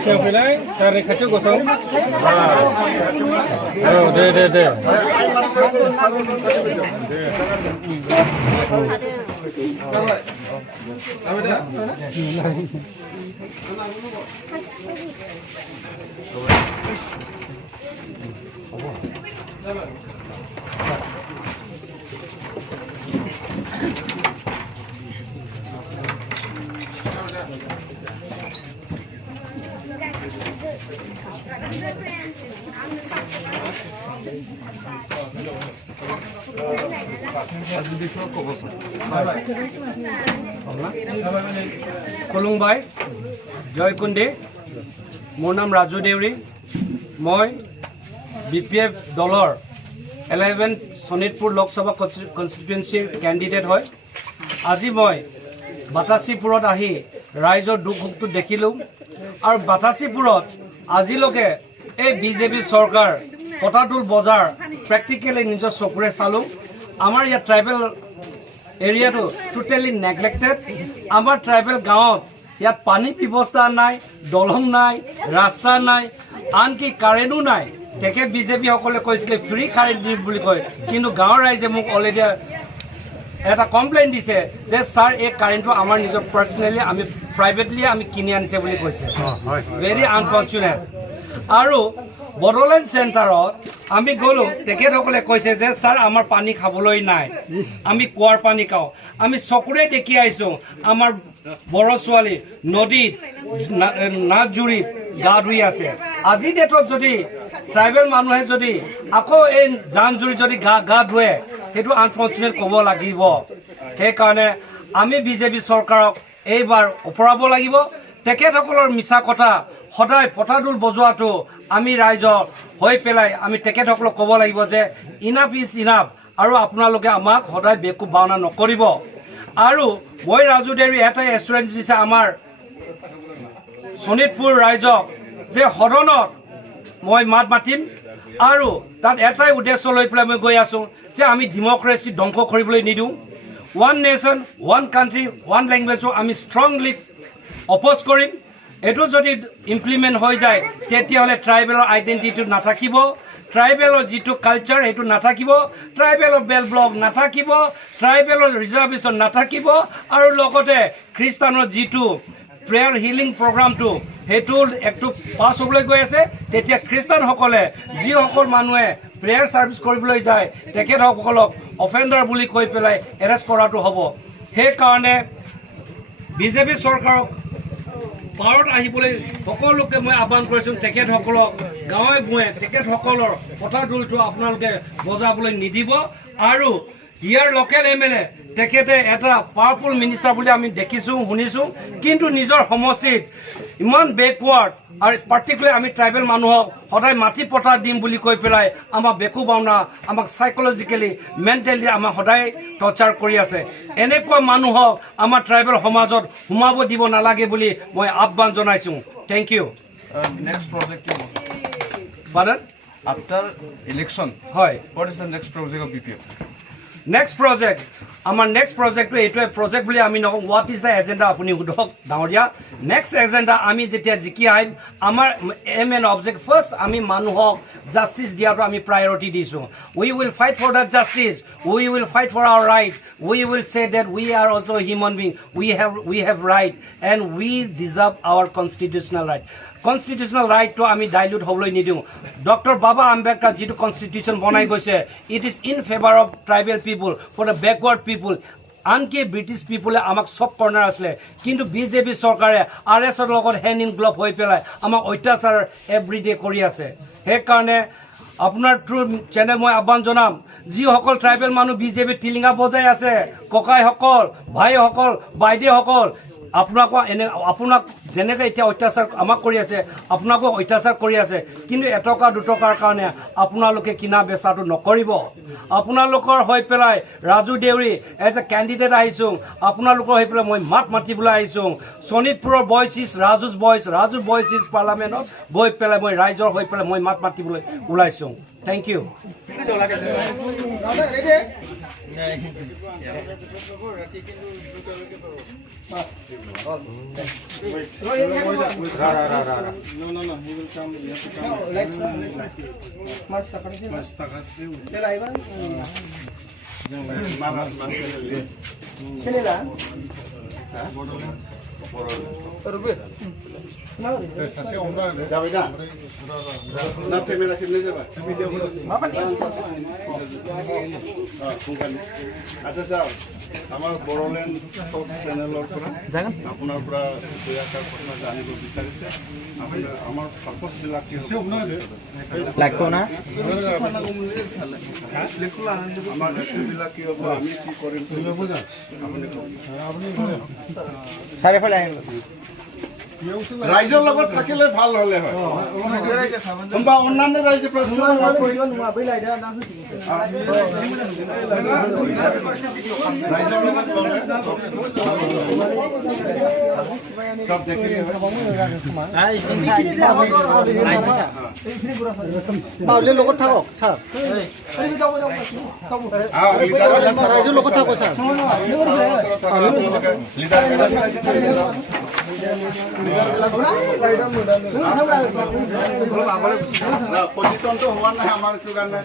siap filai cari kacu gosong oh de Kolungbai, Joy Kunde, মোৰ নাম ৰাজু দেউৰী মই BPF দলৰ 11 শোণিতপুৰ লোকসভা কনস্টিটুৱেন্সিৰ ক্যান্ডিডেট হয় আজি মই বাতাসীপুৰত আহি ৰাইজৰ দুখটো দেখিলো আৰু বাতাসীপুৰত আজিলৈকে এই বিজেপি চৰকাৰ পটাটুল বজাৰ প্ৰেক্টিকেলি নিজৰ চকুৰে চালো আমাৰ ইয়া ট্ৰাইবেল এৰিয়াটো টোটালি নেগলেক্টেড আমাৰ ট্ৰাইবেল গাঁৱত ইয়াত পানী ব্যৱস্থা নাই দলং নাই ৰাস্তা নাই আনকি কাৰেণ্টো নাই তেকে বিজেপি সকলে কৈছিলে ফ্ৰী কাৰেণ্ট দিব বুলি কয় কিন্তু গাঁৱৰ ৰাইজে মোক অলৰেডি এটা কমপ্লেইন দিছে যে স্যাৰ এই কাৰেণ্টটো আমাৰ নিজৰ পাৰ্সোনালি আমি প্ৰাইভেটলি আমি কিনি আনিছে বুলি কৈছে ভেৰি আনফৰ্চুনেট আৰু বড়োলেণ্ড চেণ্টাৰত আমি গলো তেখেতসকলে কৈছে যে স্যাৰ আমাৰ পানী খাবলৈ নাই আমি কুৱাৰ পানী খাওঁ আমি চকুৰে দেখি আহিছো আমাৰ বড়ো ছোৱালী নদীত নাক জুৰিত গা ধুই আছে আজি ডেটত যদি ট্ৰাইবেল মানুহে যদি আকৌ এই জান জুৰি যদি গা ধুৱে সেইটো আনফৰ্চুনেট ক'ব লাগিব সেইকাৰণে আমি বিজেপি চৰকাৰক এইবাৰ ওপৰাব লাগিব তেখেতসকলৰ মিছা কথা সদায় পটাডুল বজোৱাটো আমি ৰাইজৰ হৈ পেলাই আমি তেখেতসকলক ক'ব লাগিব যে ইনাফ ইজ ইনাফ আৰু আপোনালোকে আমাক সদায় বেকু ভাওনা নকৰিব আৰু মই ৰাজু দেউৰী এটাই এছুৰেঞ্চ দিছে আমাৰ শোণিতপুৰ ৰাইজক যে সদনত মই মাত মাতিম আৰু তাত এটাই উদ্দেশ্য লৈ পেলাই মই গৈ আছো যে আমি ডেমক্ৰেসি ধ্বংস কৰিবলৈ নিদিওঁ one nation one country one লেংগুৱেজক আমি ষ্ট্ৰংলি অপ'জ কৰিম এটো যদি ইমপ্লিমেন্ট হৈ যায় তেতিয়াহলে ট্ৰাইবেলৰ আইডেন্টিটি নাথাকিব ট্ৰাইবেলৰ যেটো কালচাৰ হেতু নাথাকিব ট্ৰাইবেলৰ বেল ব্লক নাথাকিব ট্ৰাইবেলৰ ৰিজাৰ্ভেশন নাথাকিব আৰু লগতে খ্ৰীষ্টানৰ যেটো প্ৰেয়াৰ হিলিং প্ৰগ্ৰামটো হেতু একটু পাছ হ'বলৈ গৈ আছে তেতিয়া খ্ৰীষ্টান সকলে যি সকল মানুহে প্ৰেয়াৰ সাৰ্ভিস কৰিবলৈ যায় তেখেতসকলক অফেন্ডাৰ বুলি কৈ পেলাই এৰেষ্ট কৰাটো হ'ব সেই কাৰণে বিজেপি চৰকাৰক পাৰত আহিবলৈ সকলোকে মই আহ্বান কৰিছো তেখেতসকলক গাঁৱে বুৱে তেখেতসকলৰ পটাডুলটো আপোনালোকে বজাবলৈ নিদিব আৰু ইয়াৰ লোকেল এমএলএ তেখেতে এটা পাৱাৰফুল মিনিষ্টাৰ বুলি আমি দেখিছো শুনিছো কিন্তু নিজৰ সমষ্টিত ইমান বেকৱাৰ্ড আৰু পাৰ্টিকুলাৰ আমি ট্ৰাইবেল মানুহক সদায় মাটি পটা দিম বুলি কৈ পেলাই আমাক বেকু ভাওনা আমাক সাইকোলজিকেলি মেণ্টেলি আমাক সদায় টৰ্চাৰ কৰি আছে এনেকুৱা মানুহক আমাৰ ট্ৰাইবেল সমাজত সোমাব দিব নালাগে বুলি মই আহ্বান জনাইছো thank you next project pardon after election হয় what is the next project of BPF next project আমাৰ next project to এইটো project বুলি আমি নকওঁ what is the agenda আপুনি উদক ডাঙৰীয়া next agenda আমি যেতিয়া জিকি আহিম আমাৰ aim and object first আমি মানুহক justice দিয়াটো আমি priority দিছো we will fight for that justice we will fight for our right we will say that we are also human being we have right and we deserve our constitutional right constitutional right to ami dilute hobloi nidiu Dr. Baba Ambedkar jitu constitution bonai goise it is in favor of tribal people for the backward people anke British people amak sob corner asle kintu BJP sarkare RS or logot hand in glove hoi pelai amak oitachar every day kori ase he karone আপনার true channel মই আহ্বান জনাম যি সকল tribal মানুহ BJP টিলিঙা বজাই আছে ককাই সকল ভাই সকল বাইদে সকল আপোনাক যেনেকৈ এতিয়া অত্যাচাৰ আমাক কৰি আছে আপোনাকো অত্যাচাৰ কৰি আছে কিন্তু এটকা দুটকাৰ কাৰণে আপোনালোকে কিনা বেচাটো নকৰিব আপোনালোকৰ হৈ পেলাই Raju Deori as a candidate আহিছোঁ আপোনালোকৰ হৈ পেলাই মই মাত মাতিবলৈ আহিছোঁ শোণিতপুৰৰ voice is Raju's voice is পাৰ্লামেণ্টত গৈ পেলাই মই ৰাইজৰ হৈ পেলাই মই মাত মাতিবলৈ ওলাইছোঁ থেংক ইউ আচ্ছা স্যাৰ আমাৰ বড়োল্যান্ড টক চ্যানেলৰ পৰা আপোনাৰ পৰা দুই এটা কথা জানিব বিচাৰিছে আমাৰ পাৰপছবিলাক কি আমাৰ ৰেচিপিবিলাক কি হ'ব আমি কি কৰিম ৰাইজৰ লগত থাকিলে ভাল হলে হয় বা অন্যান্য ৰাইজে প্ৰশ্ন সব দেখে লগত থাকক স্যাৰ ৰাইজৰ লগত থাকক স্যাৰ পজিশনটো হোৱা নাই আমাৰ এইটো কাৰণে